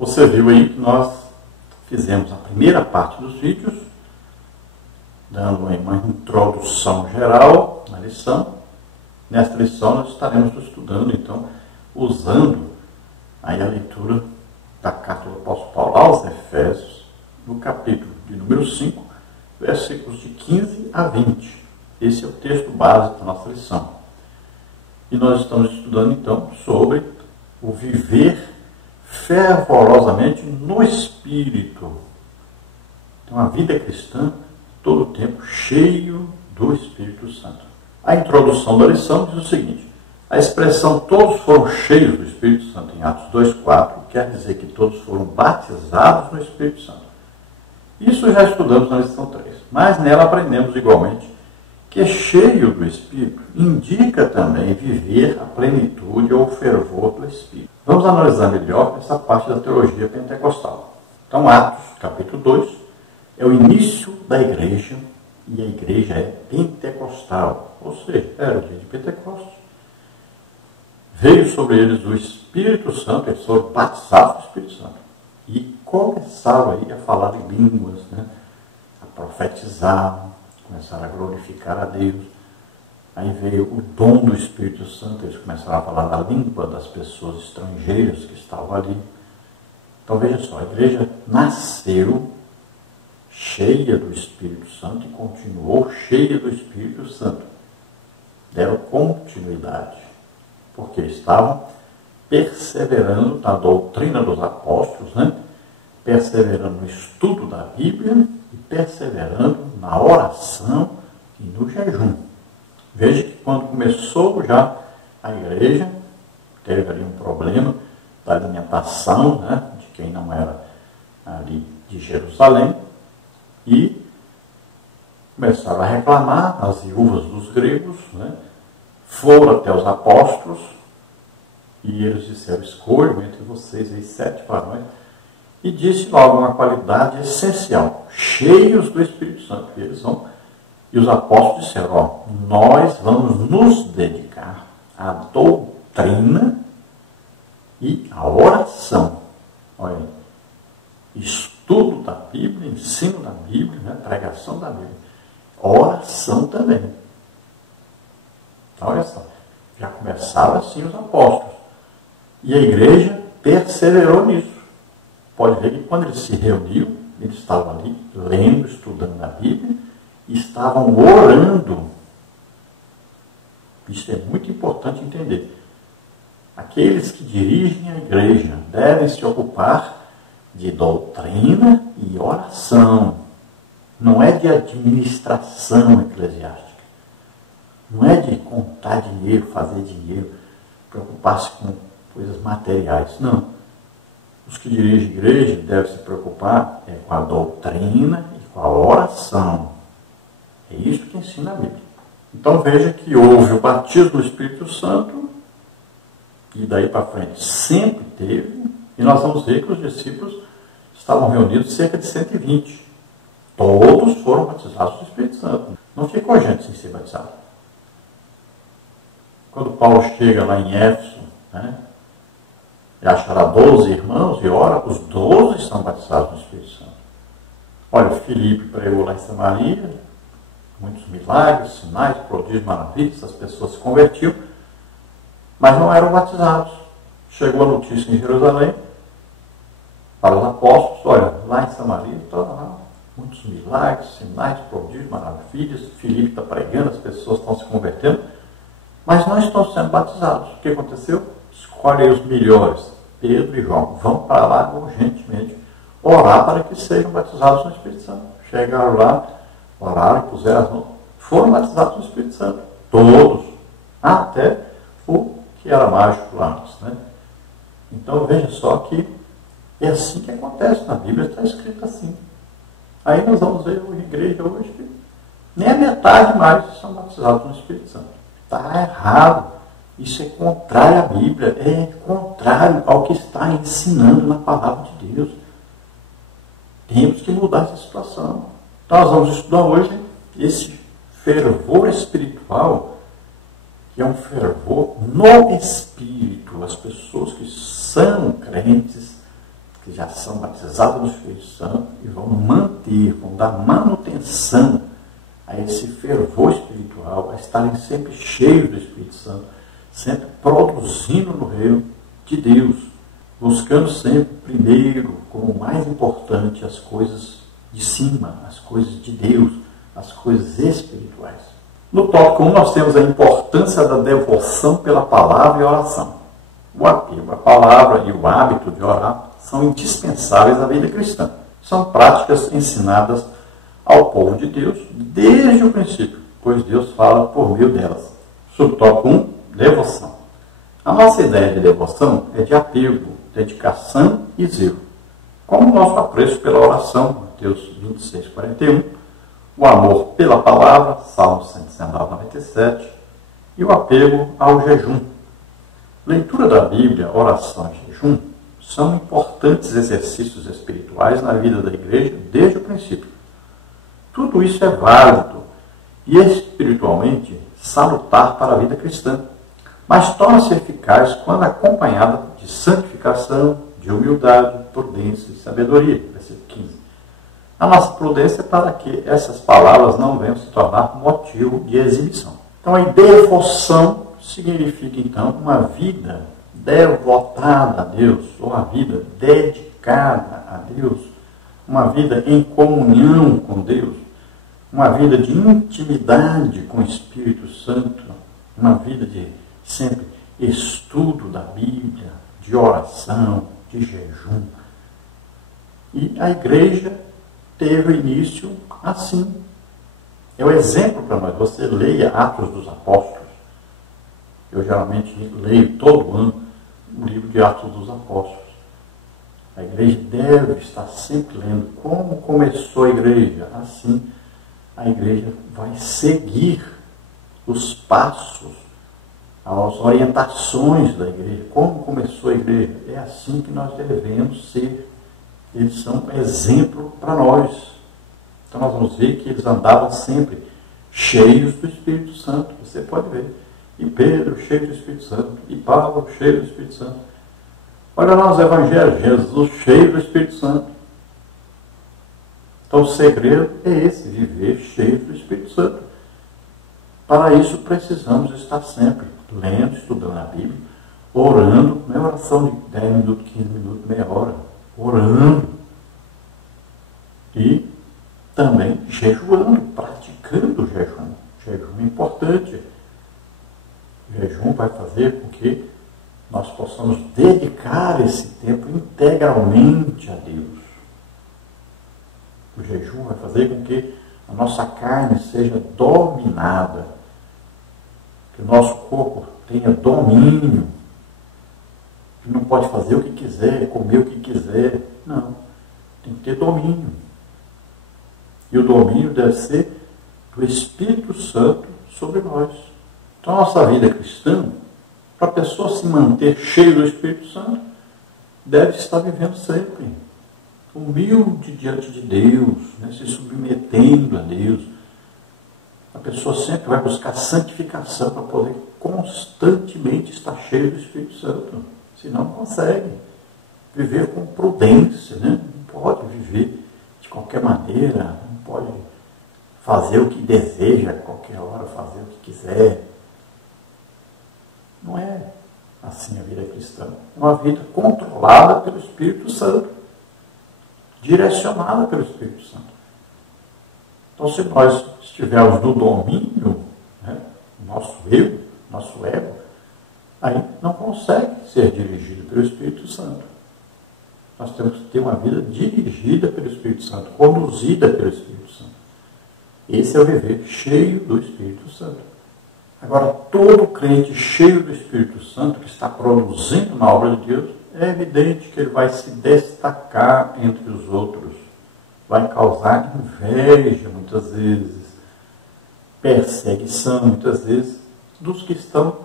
Você viu aí que nós fizemos a primeira parte dos vídeos, dando uma introdução geral na lição. Nesta lição nós estaremos estudando, então, usando aí a leitura da carta do apóstolo Paulo aos Efésios, no capítulo de número 5, versículos de 15 a 20. Esse é o texto básico da nossa lição. E nós estamos estudando, então, sobre o viver fervorosamente no Espírito. Então, a vida cristã, todo o tempo, cheio do Espírito Santo. A introdução da lição diz o seguinte: a expressão todos foram cheios do Espírito Santo, em Atos 2,4, quer dizer que todos foram batizados no Espírito Santo. Isso já estudamos na lição 3, mas nela aprendemos igualmente que cheio do Espírito indica também viver a plenitude ou o fervor do Espírito. Vamos analisar melhor essa parte da teologia pentecostal. Então, Atos, capítulo 2, é o início da igreja, e a igreja é pentecostal, ou seja, era o dia de Pentecostes. Veio sobre eles o Espírito Santo, eles foram batizados do Espírito Santo. E começaram aí a falar em línguas, a profetizar, começaram a glorificar a Deus. Aí veio o dom do Espírito Santo, eles começaram a falar da língua das pessoas estrangeiras que estavam ali. Então veja só, a igreja nasceu cheia do Espírito Santo e continuou cheia do Espírito Santo. Deram continuidade, porque estavam perseverando na doutrina dos apóstolos, perseverando no estudo da Bíblia e perseverando na oração e no jejum. Veja que quando começou já a igreja, teve ali um problema da alimentação, de quem não era ali de Jerusalém, e começaram a reclamar, as viúvas dos gregos, foram até os apóstolos, e eles disseram: escolham entre vocês aí 7 varões, e disse logo uma qualidade essencial: cheios do Espírito Santo. E os apóstolos disseram: nós vamos nos dedicar à doutrina e à oração. Olha aí, estudo da Bíblia, ensino da Bíblia, pregação da Bíblia, oração também. Então, olha só, já começaram assim os apóstolos. E a igreja perseverou nisso. Pode ver que quando eles se reuniam, eles estavam ali lendo, estudando a Bíblia, e estavam orando. Isso é muito importante entender. Aqueles que dirigem a igreja devem se ocupar de doutrina e oração. Não é de administração eclesiástica. Não é de contar dinheiro, fazer dinheiro, preocupar-se com coisas materiais. Não. Os que dirigem a igreja devem se preocupar com a doutrina e com a oração. É isso que ensina a Bíblia. Então veja que houve o batismo do Espírito Santo, e daí para frente sempre teve, e nós vamos ver que os discípulos estavam reunidos cerca de 120. Todos foram batizados do Espírito Santo. Não ficou gente sem ser batizado. Quando Paulo chega lá em Éfeso, e achará 12 irmãos e ora, os 12 são batizados no Espírito Santo. Olha, Filipe pregou lá em Samaria, muitos milagres, sinais, prodígios, maravilhas, as pessoas se convertiam, mas não eram batizados. Chegou a notícia em Jerusalém, para os apóstolos: olha, lá em Samaria, muitos milagres, sinais, prodígios, maravilhas, Filipe está pregando, as pessoas estão se convertendo, mas não estão sendo batizados. O que aconteceu? Escolhe os melhores, Pedro e João, vão para lá urgentemente orar para que sejam batizados no Espírito Santo. Chegaram lá, oraram, puseram as mãos, foram batizados no Espírito Santo, todos, até o que era mágico lá antes. Então veja só que é assim que acontece na Bíblia, está escrito assim. Aí nós vamos ver a igreja hoje que nem a metade mais são batizados no Espírito Santo. Está errado. Isso é contrário à Bíblia, é contrário ao que está ensinando na palavra de Deus. Temos que mudar essa situação. Então nós vamos estudar hoje esse fervor espiritual, que é um fervor no Espírito. As pessoas que são crentes que já são batizados no Espírito Santo e vão manter, vão dar manutenção a esse fervor espiritual, a estarem sempre cheios do Espírito Santo, sempre produzindo no reino de Deus, buscando sempre primeiro, como mais importante, as coisas de cima, as coisas de Deus, as coisas espirituais. No tópico 1 nós temos a importância da devoção pela palavra e oração. O apego à palavra e o hábito de orar são indispensáveis à vida cristã. São práticas ensinadas ao povo de Deus desde o princípio, pois Deus fala por meio delas. Subtópico 1, devoção. A nossa ideia de devoção é de apego, dedicação e zelo. Como o nosso apreço pela oração, Mateus 26, 41, o amor pela palavra, Salmo 119, 97, e o apego ao jejum. Leitura da Bíblia, oração e jejum são importantes exercícios espirituais na vida da igreja desde o princípio. Tudo isso é válido e espiritualmente salutar para a vida cristã, mas torna-se eficaz quando acompanhada de santificação, de humildade, prudência e sabedoria. Versículo 15. A nossa prudência é para que essas palavras não venham se tornar motivo de exibição. Então, a devoção significa, então, uma vida devotada a Deus, ou uma vida dedicada a Deus, uma vida em comunhão com Deus, uma vida de intimidade com o Espírito Santo, uma vida de sempre estudo da Bíblia, de oração, de jejum. E a igreja teve início assim. É o exemplo para nós. Você leia Atos dos Apóstolos. Eu geralmente leio todo ano o livro de Atos dos Apóstolos. A igreja deve estar sempre lendo como começou a igreja. Assim, a igreja vai seguir os passos, as orientações da igreja, como começou a igreja. É assim que nós devemos ser. Eles são um exemplo para nós. Então nós vamos ver que eles andavam sempre cheios do Espírito Santo. Você pode ver. E Pedro cheio do Espírito Santo. E Paulo cheio do Espírito Santo. Olha lá os evangelhos. Jesus cheio do Espírito Santo. Então o segredo é esse, viver cheio do Espírito Santo. Para isso precisamos estar sempre lendo, estudando a Bíblia, orando, não é oração de 10 minutos, 15 minutos, meia hora, orando. E também jejuando, praticando o jejum. Jejum é importante. O jejum vai fazer com que nós possamos dedicar esse tempo integralmente a Deus. O jejum vai fazer com que a nossa carne seja dominada, que o nosso corpo tenha domínio, que não pode fazer o que quiser, comer o que quiser. Não, tem que ter domínio. E o domínio deve ser do Espírito Santo sobre nós. Então, a nossa vida cristã, para a pessoa se manter cheia do Espírito Santo, deve estar vivendo sempre humilde diante de Deus, né? Se submetendo a Deus. A pessoa sempre vai buscar santificação para poder constantemente estar cheia do Espírito Santo. Senão não consegue viver com prudência, né? Não pode viver de qualquer maneira, não pode fazer o que deseja, a qualquer hora fazer o que quiser. Não é assim a vida cristã. É uma vida controlada pelo Espírito Santo, direcionada pelo Espírito Santo. Então, se nós estivermos no domínio, né, nosso eu, nosso ego, aí não consegue ser dirigido pelo Espírito Santo. Nós temos que ter uma vida dirigida pelo Espírito Santo, conduzida pelo Espírito Santo. Esse é o viver cheio do Espírito Santo. Agora, todo crente cheio do Espírito Santo, que está produzindo na obra de Deus, é evidente que ele vai se destacar entre os outros. Vai causar inveja, muitas vezes, perseguição, muitas vezes, dos que estão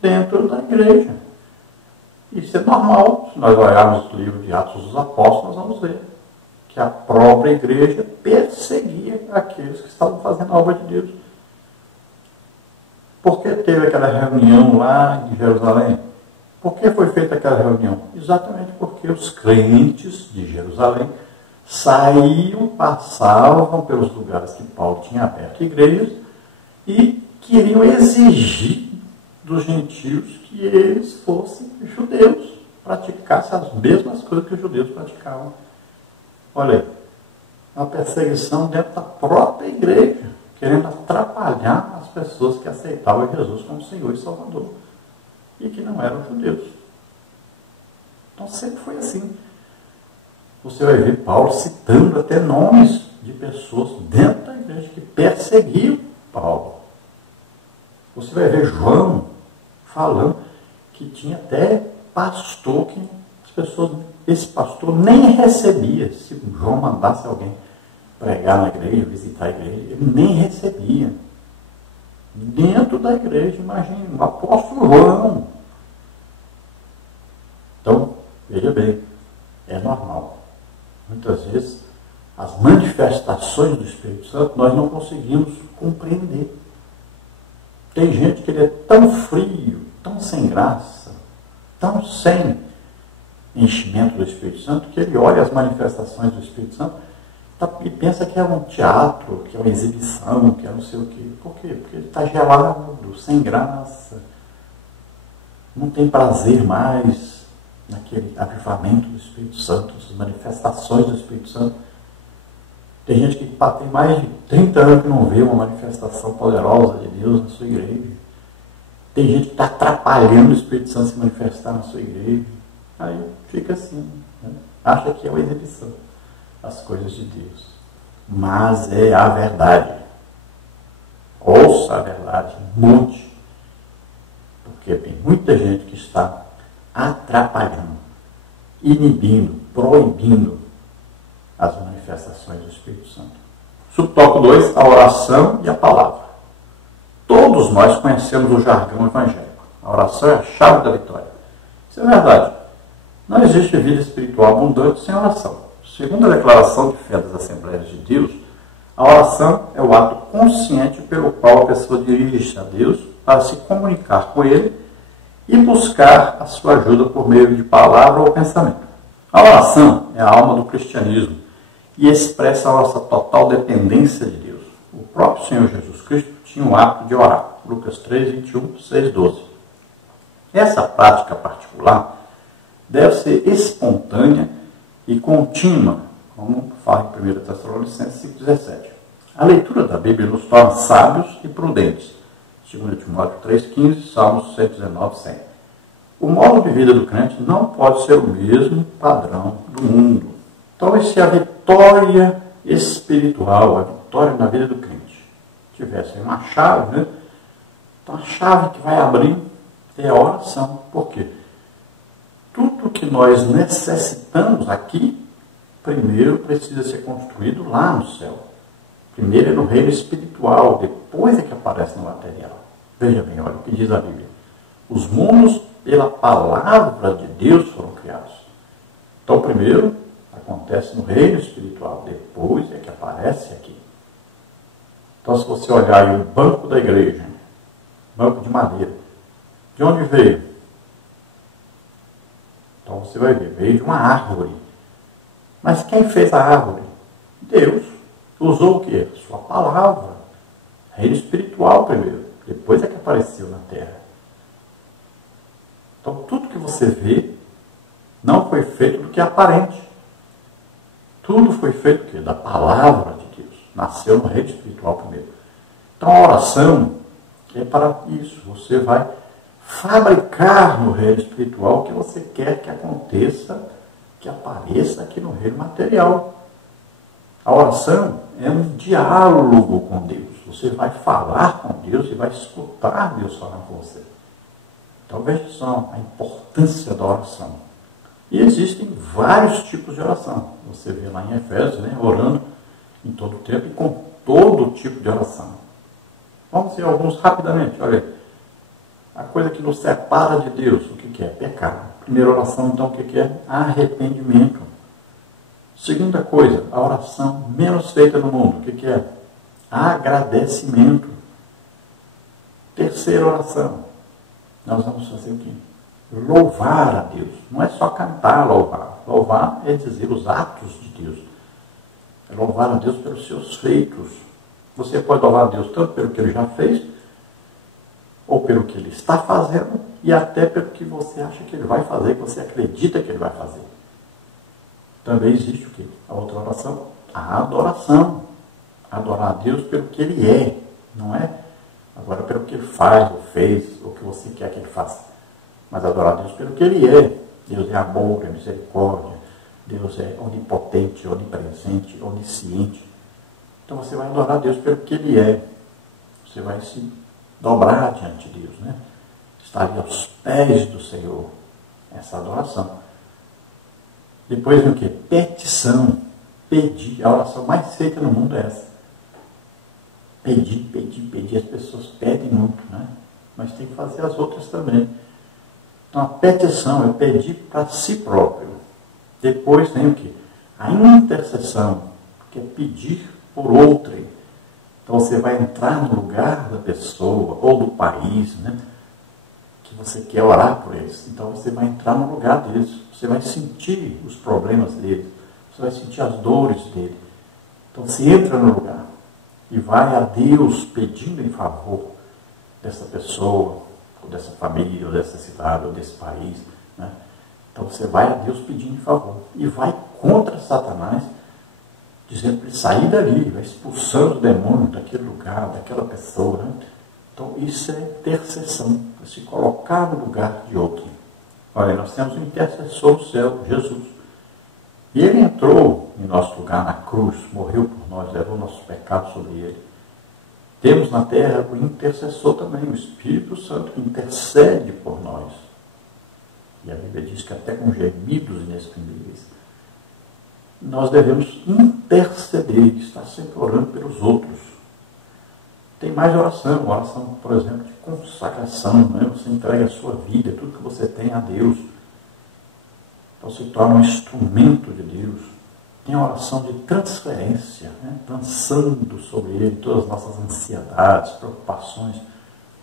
dentro da igreja. Isso é normal. Se nós olharmos o livro de Atos dos Apóstolos, nós vamos ver que a própria igreja perseguia aqueles que estavam fazendo a obra de Deus. Por que teve aquela reunião lá em Jerusalém? Por que foi feita aquela reunião? Exatamente porque os crentes de Jerusalém saíam, passavam pelos lugares que Paulo tinha aberto igrejas e queriam exigir dos gentios que eles fossem judeus, praticassem as mesmas coisas que os judeus praticavam. Olha aí, uma perseguição dentro da própria igreja, querendo atrapalhar as pessoas que aceitavam Jesus como Senhor e Salvador e que não eram judeus. Então sempre foi assim. Você vai ver Paulo citando até nomes de pessoas dentro da igreja que perseguiam Paulo. Você vai ver João falando que tinha até pastor que as pessoas, esse pastor nem recebia. Se João mandasse alguém pregar na igreja, visitar a igreja, ele nem recebia. Dentro da igreja, imagine, o apóstolo João. Então, veja bem, é normal. Muitas vezes, as manifestações do Espírito Santo nós não conseguimos compreender. Tem gente que ele é tão frio, tão sem graça, tão sem enchimento do Espírito Santo, que ele olha as manifestações do Espírito Santo e pensa que é um teatro, que é uma exibição, que é não sei o quê. Por quê? Porque ele está gelado, sem graça, não tem prazer mais naquele avivamento do Espírito Santo, as manifestações do Espírito Santo. Tem gente que tem mais de 30 anos que não vê uma manifestação poderosa de Deus na sua igreja. Tem gente que está atrapalhando o Espírito Santo se manifestar na sua igreja. Aí fica assim, né? Acha que é uma exibição as coisas de Deus. Mas é a verdade. Ouça a verdade, mude. Porque tem muita gente que está atrapalhando, inibindo, proibindo as manifestações do Espírito Santo. Subtópico 2, a oração e a palavra. Todos nós conhecemos o jargão evangélico. A oração é a chave da vitória. Isso é verdade. Não existe vida espiritual abundante sem oração. Segundo a declaração de fé das Assembleias de Deus, a oração é o ato consciente pelo qual a pessoa dirige-se a Deus para se comunicar com Ele e buscar a sua ajuda por meio de palavra ou pensamento. A oração é a alma do cristianismo e expressa a nossa total dependência de Deus. O próprio Senhor Jesus Cristo tinha o hábito de orar. Lucas 3, 21, 6, 12. Essa prática particular deve ser espontânea e contínua, como fala em 1 Tessalonicenses 5,17. A leitura da Bíblia nos torna sábios e prudentes. 2 Timóteo 3,15, Salmos 119, 100. O modo de vida do crente não pode ser o mesmo padrão do mundo. Então, se a vitória espiritual, a vitória na vida do crente, tivesse uma chave, né? Então a chave que vai abrir é a oração. Por quê? Tudo que nós necessitamos aqui, primeiro precisa ser construído lá no céu. Primeiro é no reino espiritual, depois é que aparece no material. Veja bem, olha o que diz a Bíblia. Os mundos, pela palavra de Deus, foram criados. Então, primeiro acontece no reino espiritual, depois é que aparece aqui. Então, se você olhar aí o banco da igreja, banco de madeira, de onde veio? Então você vai ver, veio de uma árvore. Mas quem fez a árvore? Deus. Usou o quê? Sua palavra. Reino espiritual primeiro, depois é que apareceu na terra. Então tudo que você vê não foi feito do que é aparente. Tudo foi feito do quê? Da palavra de Deus. Nasceu no reino espiritual primeiro. Então a oração é para isso. Você vai fabricar no reino espiritual o que você quer que aconteça, que apareça aqui no reino material. A oração é um diálogo com Deus. Você vai falar com Deus e vai escutar Deus falando com você. Então veja só a importância da oração. E existem vários tipos de oração. Você vê lá em Efésios, né, orando em todo o tempo e com todo tipo de oração. Vamos ver alguns rapidamente. Olha aí. A coisa que nos separa de Deus, o que é? Pecado. Primeira oração, então, o que é? Arrependimento. Segunda coisa, a oração menos feita no mundo, o que é? Agradecimento. Terceira oração, nós vamos fazer o quê? louvar a Deus. Não é só cantar, louvar. Louvar é dizer os atos de Deus. É louvar a Deus pelos seus feitos. Você pode louvar a Deus tanto pelo que Ele já fez, ou pelo que Ele está fazendo, e até pelo que você acha que Ele vai fazer, que você acredita que Ele vai fazer. Também existe o quê? A outra oração? A adoração. Adorar a Deus pelo que Ele é, não é agora pelo que Ele faz, ou fez, ou que você quer que Ele faça. Mas adorar a Deus pelo que Ele é. Deus é amor, é misericórdia. Deus é onipotente, onipresente, onisciente. Então você vai adorar a Deus pelo que Ele é. Você vai se dobrar diante de Deus, né? Estar ali aos pés do Senhor. Essa adoração. Depois vem o quê? Petição. Pedir. A oração mais feita no mundo é essa. Pedir, pedir, pedir. As pessoas pedem muito, né? Mas tem que fazer as outras também. Então a petição é pedir para si próprio. Depois vem o quê? A intercessão, que é pedir por outrem. Então você vai entrar no lugar da pessoa ou do país, né? Que você quer orar por eles. Então você vai entrar no lugar deles. Você vai sentir os problemas deles. Você vai sentir as dores dele. Então você entra no lugar e vai a Deus pedindo em favor dessa pessoa, ou dessa família, ou dessa cidade, ou desse país, né? Então você vai a Deus pedindo em favor. E vai contra Satanás, dizendo para ele sair dali, vai expulsando o demônio daquele lugar, daquela pessoa, né? Então isso é intercessão, é se colocar no lugar de outro. Olha, nós temos um intercessor do céu, Jesus. E Ele entrou em nosso lugar na cruz, morreu por nós, levou nossos pecados sobre Ele. Temos na terra o intercessor também, o Espírito Santo, que intercede por nós. E a Bíblia diz que até com gemidos inexprimíveis. Nós devemos interceder, estar sempre orando pelos outros. Tem mais oração, oração, por exemplo, de consagração, né? Você entrega a sua vida, tudo que você tem a Deus. Então se torna um instrumento de Deus. Tem a oração de transferência, né? Lançando sobre Ele todas as nossas ansiedades, preocupações,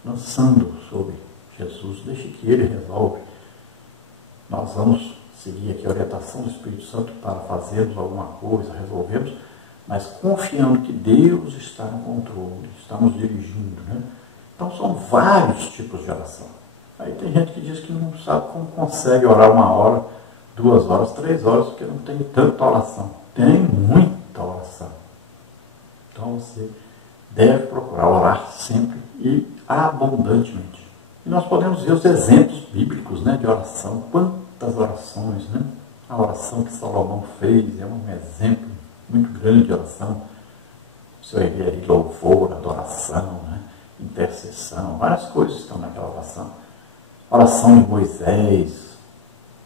lançando sobre Jesus. Deixe que Ele resolve. Nós vamos seguir aqui a orientação do Espírito Santo para fazermos alguma coisa, resolvermos, mas confiando que Deus está no controle, está nos dirigindo, né? Então são vários tipos de oração. Aí tem gente que diz que não sabe como consegue orar 1 hora, 2 horas, 3 horas, porque não tem tanta oração. Tem muita oração. Então você deve procurar orar sempre e abundantemente. E nós podemos ver os exemplos bíblicos, né, de oração. Quantas orações, né? A oração que Salomão fez é um exemplo muito grande de oração. Você vai ver aí louvor, adoração, né? Intercessão, várias coisas estão naquela oração. Oração de Moisés.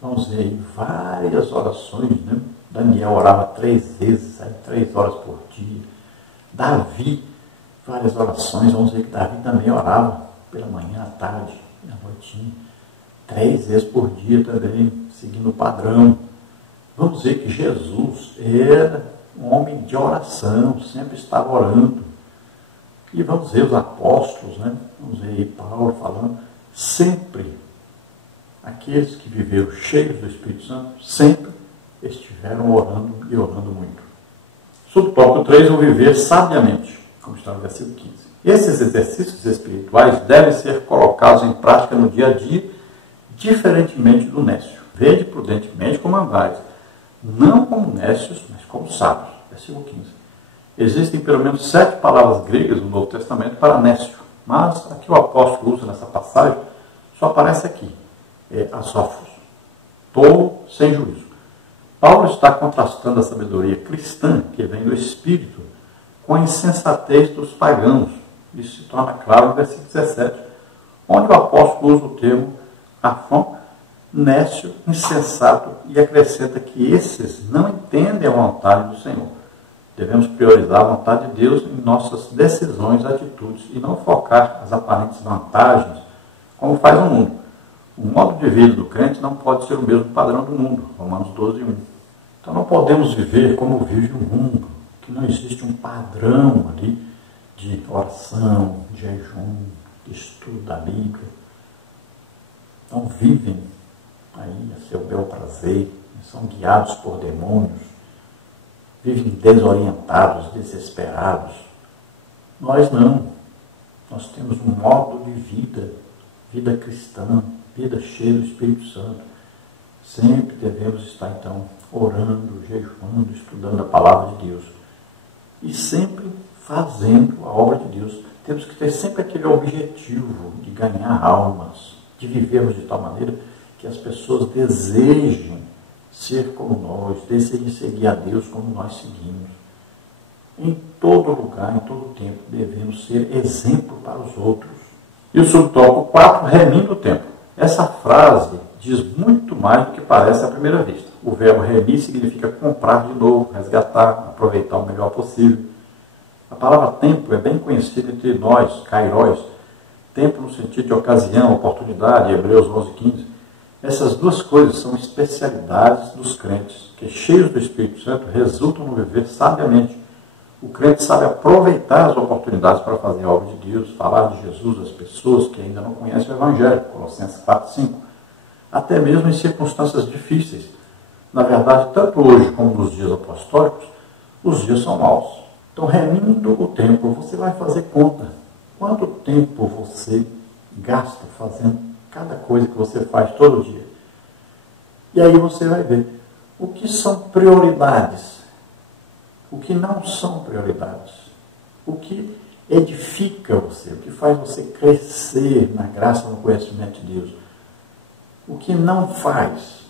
Vamos ver aí várias orações, né? Daniel orava 3 vezes, aí 3 horas por dia. Davi, várias orações. Vamos ver que Davi também orava pela manhã, à tarde e à noitinha. 3 vezes por dia também, seguindo o padrão. Vamos ver que Jesus era um homem de oração, sempre estava orando. E vamos ver os apóstolos, né? Vamos ver aí Paulo falando, sempre aqueles que viveram cheios do Espírito Santo, sempre estiveram orando e orando muito. Subtópico 3, o viver sabiamente, como está no versículo 15. Esses exercícios espirituais devem ser colocados em prática no dia a dia, diferentemente do nécio. Vede prudentemente como andais, não como nécios, mas como sábios. Versículo 15. Existem pelo menos 7 palavras gregas no Novo Testamento para nécio, mas aqui o apóstolo usa nessa passagem, só aparece aqui, asófos, tolo sem juízo. Paulo está contrastando a sabedoria cristã, que vem do Espírito, com a insensatez dos pagãos. Isso se torna claro no versículo 17, onde o apóstolo usa o termo afon, nécio, insensato, e acrescenta que esses não entendem a vontade do Senhor. Devemos priorizar a vontade de Deus em nossas decisões, atitudes, e não focar as aparentes vantagens, como faz o mundo. O modo de vida do crente não pode ser o mesmo padrão do mundo. Romanos 12, 1. Então não podemos viver como vive o mundo, que não existe um padrão ali de oração, de jejum, de estudo da Bíblia. Então vivem aí a seu bel prazer, são guiados por demônios, vivem desorientados, desesperados. Nós não. Nós temos um modo de vida, vida cristã, vida cheia do Espírito Santo. Sempre devemos estar, então, orando, jejuando, estudando a palavra de Deus. E sempre fazendo a obra de Deus. Temos que ter sempre aquele objetivo de ganhar almas, de vivermos de tal maneira que as pessoas desejem ser como nós, desejem seguir a Deus como nós seguimos. Em todo lugar, em todo tempo, devemos ser exemplo para os outros. E o subtópico 4, remindo o tempo. Essa frase diz muito mais do que parece à primeira vista. O verbo remir significa comprar de novo, resgatar, aproveitar o melhor possível. A palavra tempo é bem conhecida entre nós, kairos, tempo no sentido de ocasião, oportunidade, Hebreus 11:15. Essas duas coisas são especialidades dos crentes, que cheios do Espírito Santo resultam no viver sabiamente. O crente sabe aproveitar as oportunidades para fazer a obra de Deus, falar de Jesus às pessoas que ainda não conhecem o Evangelho, Colossenses 4:5. Até mesmo em circunstâncias difíceis. Na verdade, tanto hoje como nos dias apostólicos, os dias são maus. Então, remindo o tempo, você vai fazer conta. Quanto tempo você gasta fazendo cada coisa que você faz todo dia? E aí você vai ver o que são prioridades, o que não são prioridades, o que edifica você, o que faz você crescer na graça e no conhecimento de Deus, o que não faz.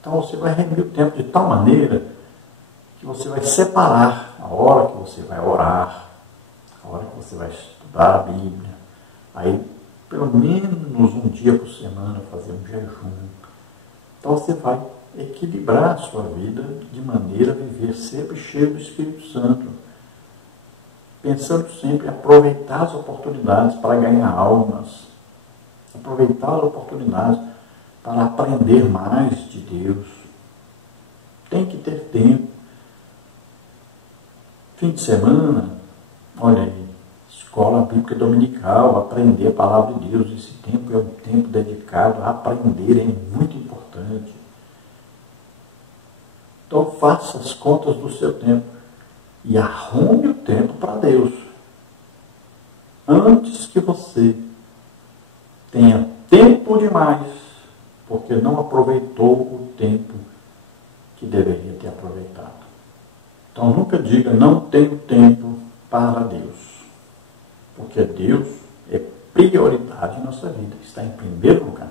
Então você vai remir o tempo de tal maneira que você vai separar a hora que você vai orar, a hora que você vai estudar a Bíblia, aí pelo menos um dia por semana fazer um jejum. Então você vai equilibrar a sua vida de maneira a viver sempre cheio do Espírito Santo, pensando sempre em aproveitar as oportunidades para ganhar almas, aproveitar as oportunidades para aprender mais de Deus. Tem que ter tempo. Fim de semana, olha aí, escola bíblica dominical, aprender a palavra de Deus. Esse tempo é um tempo dedicado a aprender, é muito importante. Então faça as contas do seu tempo e arrume o tempo para Deus. Antes que você tenha tempo demais, porque não aproveitou o tempo que deveria ter aproveitado. Então nunca diga, não tenho tempo para Deus. Porque Deus é prioridade em nossa vida, está em primeiro lugar.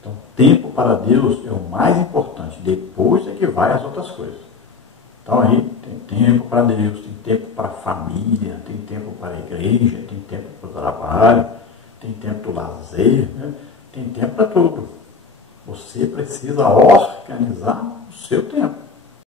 Então tempo para Deus é o mais importante, depois é que vai as outras coisas. Então aí tem tempo para Deus, tem tempo para a família, tem tempo para a igreja, tem tempo para o trabalho, tem tempo para o lazer, né? Tem tempo para tudo. Você precisa organizar o seu tempo.